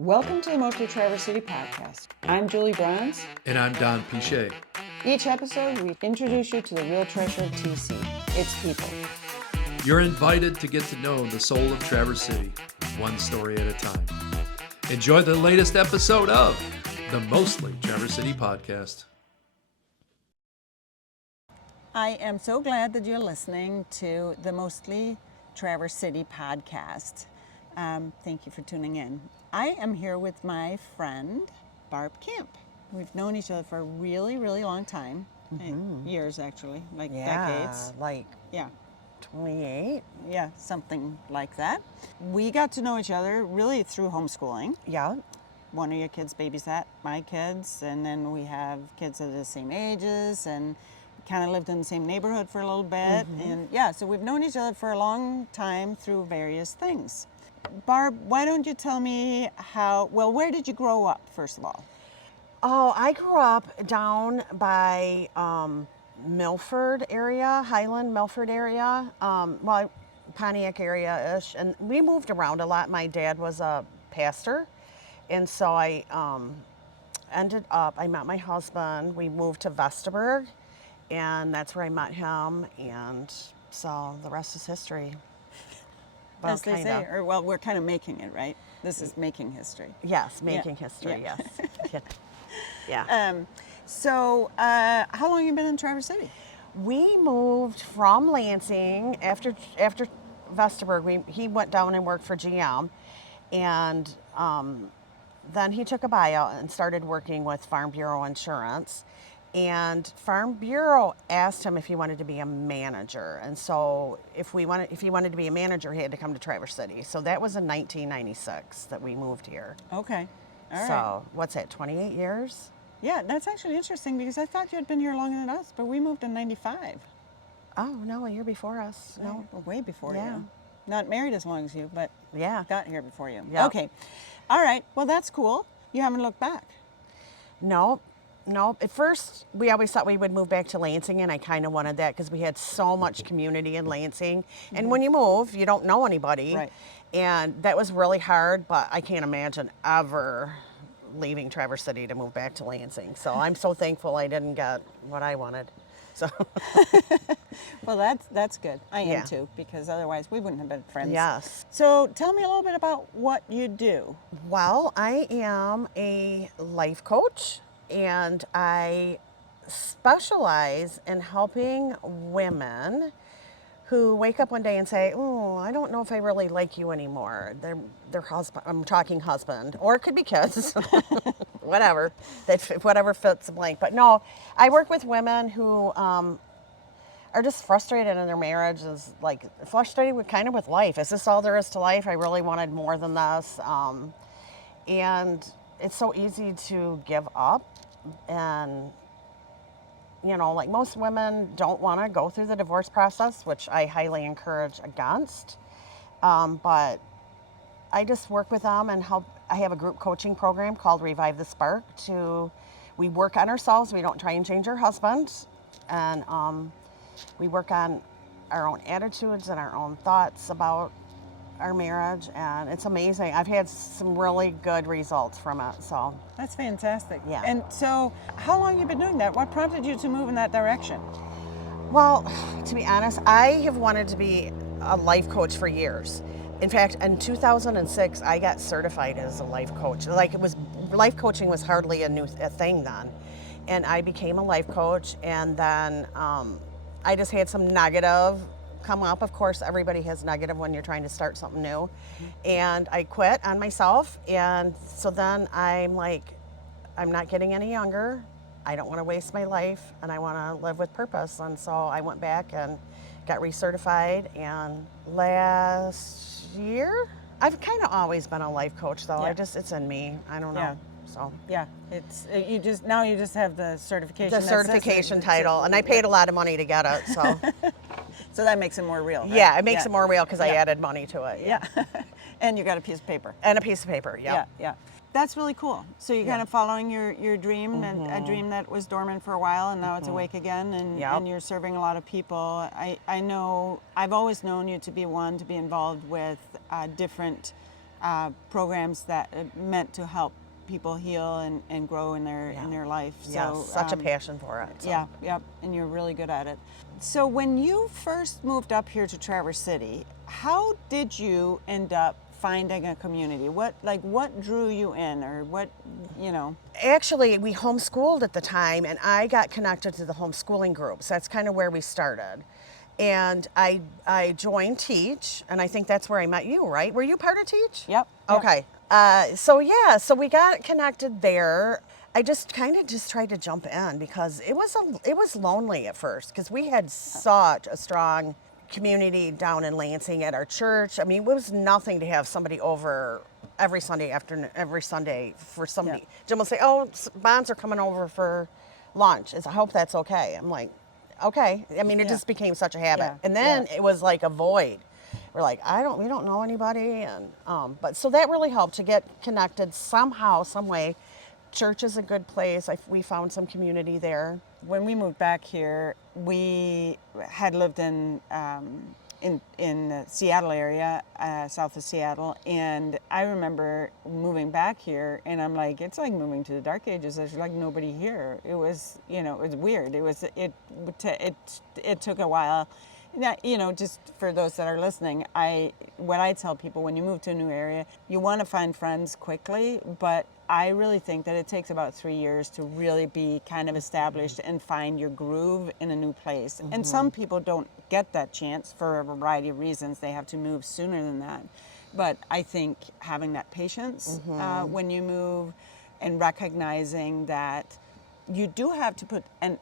Welcome to the Mostly Traverse City podcast. I'm Julie Bronze. And I'm Don Pichet. Each episode, we introduce you to the real treasure of TC, its people. You're invited to get to know the soul of Traverse City, one story at a time. Enjoy the latest episode of the Mostly Traverse City podcast. I am so glad that you're listening to the Mostly Traverse City podcast. Thank you for tuning in. I am here with my friend, Barb Camp. We've known each other for a really, really long time. Years, actually, like decades. Yeah, 28. Yeah, something like that. We got to know each other really through homeschooling. Yeah. One of your kids babysat my kids, and then we have kids that are the same ages, and kind of lived in the same neighborhood for a little bit. And yeah, so we've known each other for a long time through various things. Barb, why don't you tell me where did you grow up, first of all? Oh, I grew up down by Milford area, Highland, Milford area, Pontiac area-ish. And we moved around a lot. My dad was a pastor. And so I I met my husband. We moved to Vestaburg, and that's where I met him. And so the rest is history. Well, as they say, we're kind of making it, right? This is making history. Yes, making history, yeah. yes. Yeah. So how long have you been in Traverse City? We moved from Lansing after Vestaburg. He went down and worked for GM, and then he took a buyout and started working with Farm Bureau Insurance. And Farm Bureau asked him if he wanted to be a manager. And so if he wanted to be a manager, he had to come to Traverse City. So that was in 1996 that we moved here. Okay. All right. So what's that, 28 years? Yeah, that's actually interesting because I thought you had been here longer than us, but we moved in 95. Oh, no, a year before us. No. Way before Yeah. you. Not married as long as you, but Yeah. got here before you. Yeah. Okay. All right. Well, that's cool. You haven't looked back. No. At first, we always thought we would move back to Lansing, and I kind of wanted that because we had so much community in Lansing. And when you move, you don't know anybody. Right. And that was really hard, but I can't imagine ever leaving Traverse City to move back to Lansing. So I'm so thankful I didn't get what I wanted. So Well, that's good. I am Yeah. too, because otherwise we wouldn't have been friends. Yes. So tell me a little bit about what you do. Well, I am a life coach, and I specialize in helping women who wake up one day and say, "Oh, I don't know if I really like you anymore." Their husband, I'm talking husband, or it could be kids, whatever fits the blank. But no, I work with women who are just frustrated in their marriage, is like frustrated with life. Is this all there is to life? I really wanted more than this, and it's so easy to give up. And like most women don't want to go through the divorce process, which I highly encourage against. But I just work with them and help. I have a group coaching program called Revive the Spark. We work on ourselves. We don't try and change our husband. And we work on our own attitudes and our own thoughts about our marriage. And it's amazing. I've had some really good results from it. So That's fantastic. Yeah. And so how long have you been doing that? What prompted you to move in that direction? Well, to be honest, I have wanted to be a life coach for years. In fact, in 2006, I got certified as a life coach. Life coaching was hardly a thing then. And I became a life coach, and then I just had some negative come up. Of course, everybody has negative when you're trying to start something new. And I quit on myself. And so then I'm like, I'm not getting any younger. I don't want to waste my life, and I want to live with purpose. And so I went back and got recertified. And last year, I've kind of always been a life coach, though. Yeah. It's in me. I don't know. Yeah. So Yeah, you just have the certification. the certification title, and I paid a lot of money to get it. So So that makes it more real. Right? yeah, it makes it more real because I Yeah. added money to it. Yeah. And you got a piece of paper. And a piece of paper. Yeah. Yeah. That's really cool. So you're kind of following your dream, and a dream that was dormant for a while, and now it's awake again, and you're serving a lot of people. I know I've always known you to be one to be involved with different programs that meant to help people heal and grow in their life. Yeah, So such a passion for it. So. Yeah, yep, and you're really good at it. So when you first moved up here to Traverse City, how did you end up finding a community? What drew you in, or what, you know? Actually, we homeschooled at the time, and I got connected to the homeschooling groups. That's kind of where we started. And I joined Teach, and I think that's where I met you, right? Were you part of Teach? Yep. Okay. So we got connected there. I just kind of just tried to jump in because it was lonely at first because we had such a strong community down in Lansing at our church. I mean, it was nothing to have somebody over every Sunday afternoon, every Sunday for somebody. Yeah. Jim will say, "Oh, Bonds are coming over for lunch. I hope that's okay." I'm like, "Okay." I mean, it just became such a habit, Yeah. and then it was like a void. We're like, we don't know anybody, and but so that really helped to get connected somehow, some way. Church is a good place. We found some community there. When we moved back here, we had lived in the Seattle area, south of Seattle, and I remember moving back here, and I'm like, it's like moving to the dark ages. There's like nobody here. It was, it was weird. It took a while. Just for those that are listening, what I tell people, when you move to a new area, you want to find friends quickly, but I really think that it takes about 3 years to really be kind of established and find your groove in a new place. And some people don't get that chance for a variety of reasons. They have to move sooner than that. But I think having that patience when you move, and recognizing that you do have to put an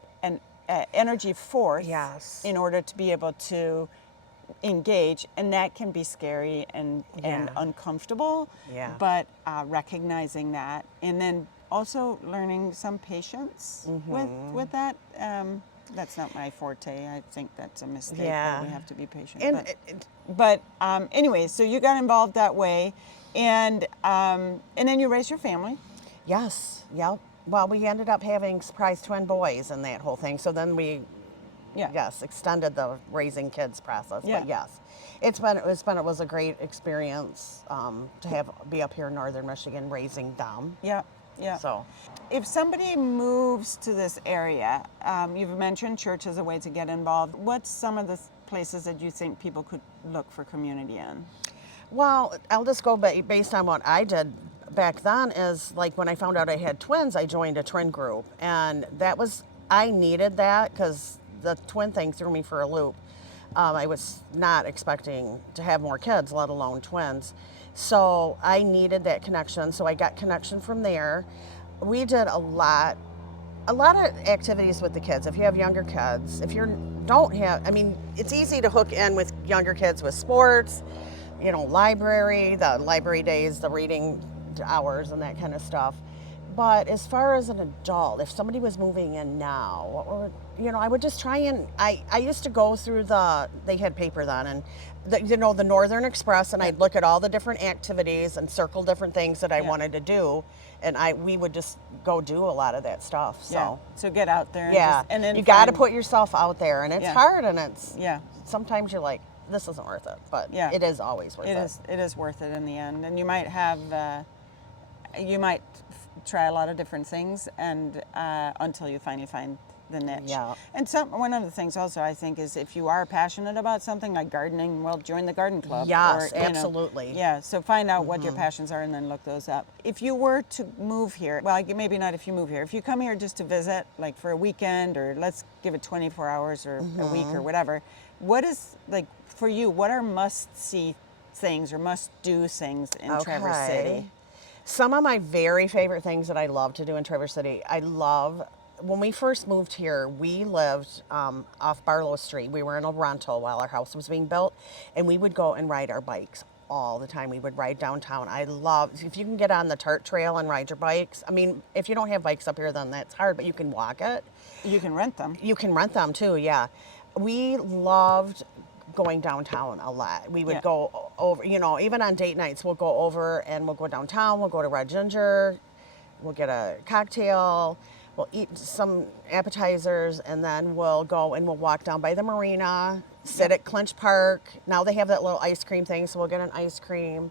energy forth Yes. in order to be able to engage, and that can be scary and uncomfortable. Yeah. But recognizing that, and then also learning some patience with that. That's not my forte. I think that's a mistake. Yeah. That we have to be patient. And But anyway, so you got involved that way, and then you raised your family. yes, yep. Well, we ended up having surprise twin boys and that whole thing. So then we, extended the raising kids process. Yeah. But yes, it was a great experience to be up here in northern Michigan raising them. Yeah, yeah. So, if somebody moves to this area, you've mentioned church as a way to get involved. What's some of the places that you think people could look for community in? well, I'll just go based on what I did back then. Is like when I found out I had twins, I joined a twin group, and I needed that because the twin thing threw me for a loop. I was not expecting to have more kids, let alone twins. So I needed that connection. So I got connection from there. We did a lot of activities with the kids. If you have younger kids, if you don't have, I mean, it's easy to hook in with younger kids with sports, library, the library days, the reading hours and that kind of stuff. But as far as an adult, if somebody was moving in now, I would just try and, I used to go through they had paper then, and the Northern Express, and I'd look at all the different activities and circle different things that I wanted to do, and we would just go do a lot of that stuff. So So get out there. and then you got to put yourself out there, and it's hard, and it's sometimes you're like, this isn't worth it, but it is always worth it. It is worth it in the end, and you might have try a lot of different things, and until you finally find the niche. Yeah. And one of the things also I think is, if you are passionate about something like gardening, well, join the garden club. Yes, absolutely. So find out what your passions are and then look those up. If you were to move here, well, maybe not if you move here, if you come here just to visit, like for a weekend, or let's give it 24 hours or a week or whatever, what is, like, for you, what are must-see things or must-do things in Traverse City? Some of my very favorite things that I love to do in Traverse City, when we first moved here, we lived off Barlow Street. We were in a rental while our house was being built, and we would go and ride our bikes all the time. We would ride downtown. If you can get on the Tart Trail and ride your bikes. I mean, if you don't have bikes up here, then that's hard, but you can walk it. You can rent them. You can rent them too, yeah. We loved going downtown a lot. We would go over, even on date nights, we'll go over and we'll go downtown, we'll go to Red Ginger, we'll get a cocktail, we'll eat some appetizers, and then we'll go and we'll walk down by the marina, sit at Clinch Park. Now they have that little ice cream thing, so we'll get an ice cream.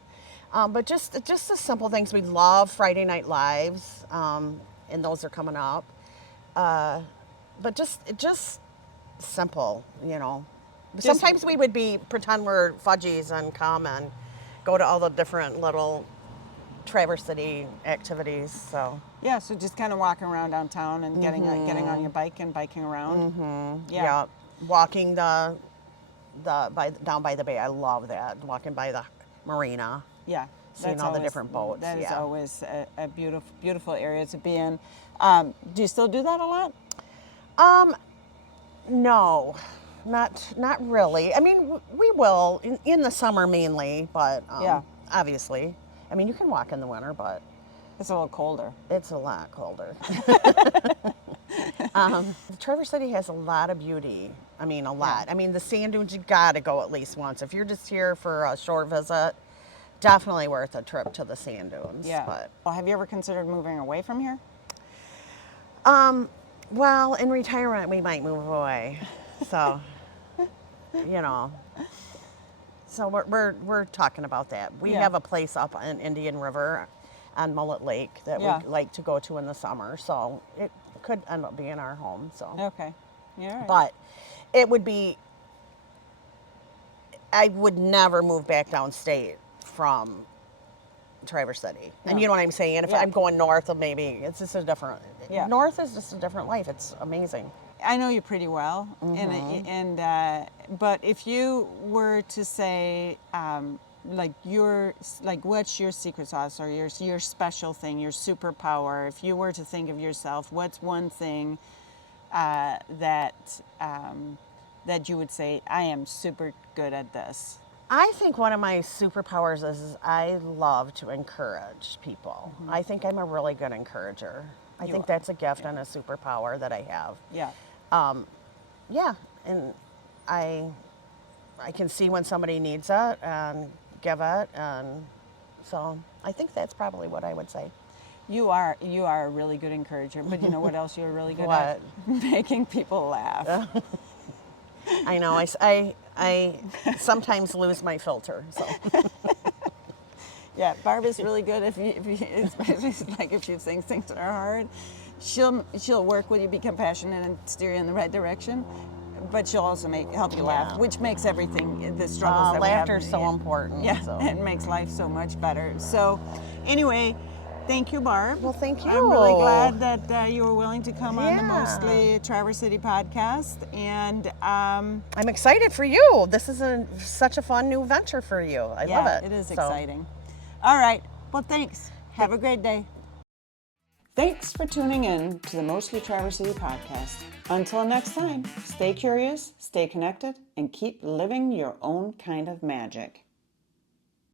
But just the simple things. We love Friday Night Lives, and those are coming up. But just simple, you know. Sometimes we would pretend we're fudgies and come and go to all the different little Traverse City activities. So Yeah, so just kind of walking around downtown and getting on your bike and biking around. yeah, walking down by the bay. I love that. Walking by the marina. Yeah, Seeing all the different boats. That is yeah. always a beautiful area to be in. Do you still do that a lot? No, not really. I mean, we will in the summer mainly, but Yeah. obviously. I mean, you can walk in the winter, but It's a little colder. it's a lot colder. Traverse City has a lot of beauty. I mean, a lot. I mean, the sand dunes, you gotta go at least once. If you're just here for a short visit, definitely worth a trip to the sand dunes. Yeah. But, Well, have you ever considered moving away from here? well, in retirement, we might move away. So, you know. So we're talking about that. We Yeah. have a place up in Indian River on Mullet Lake that Yeah. we like to go to in the summer. So it could end up being our home. So, Okay. Yeah. all right. but it would be. I would never move back downstate from Traverse City. And No. you know what I'm saying? If Yeah. I'm going north of maybe, it's just a different. Yeah. North is just a different life. It's amazing. I know you pretty well, but if you were to say, what's your secret sauce or your special thing, your superpower? If you were to think of yourself, what's one thing that you would say, I am super good at this? I think one of my superpowers is I love to encourage people. I think I'm a really good encourager. I think that's a gift and a superpower that I have. Yeah. Yeah, and I can see when somebody needs it and give it, and so I think that's probably what I would say. You are a really good encourager, but you know what else you're really good What? at? Making people laugh. I know I sometimes lose my filter. So Yeah, Barb is really good especially like if you think things are hard. She'll work with you, be compassionate, and steer you in the right direction. But she'll also help you laugh, Yeah. which makes everything the struggles that we have. laughter is so important. Yeah, So. it makes life so much better. So, anyway, thank you, Barb. Well, thank you. I'm really glad that you were willing to come on the Yeah. Mostly Traverse City podcast, and I'm excited for you. This is such a fun new venture for you. I yeah, love it. it is So, exciting. All right. Well, thanks. Have a great day. Thanks for tuning in to the Mostly Traverse City podcast. Until next time, stay curious, stay connected, and keep living your own kind of magic.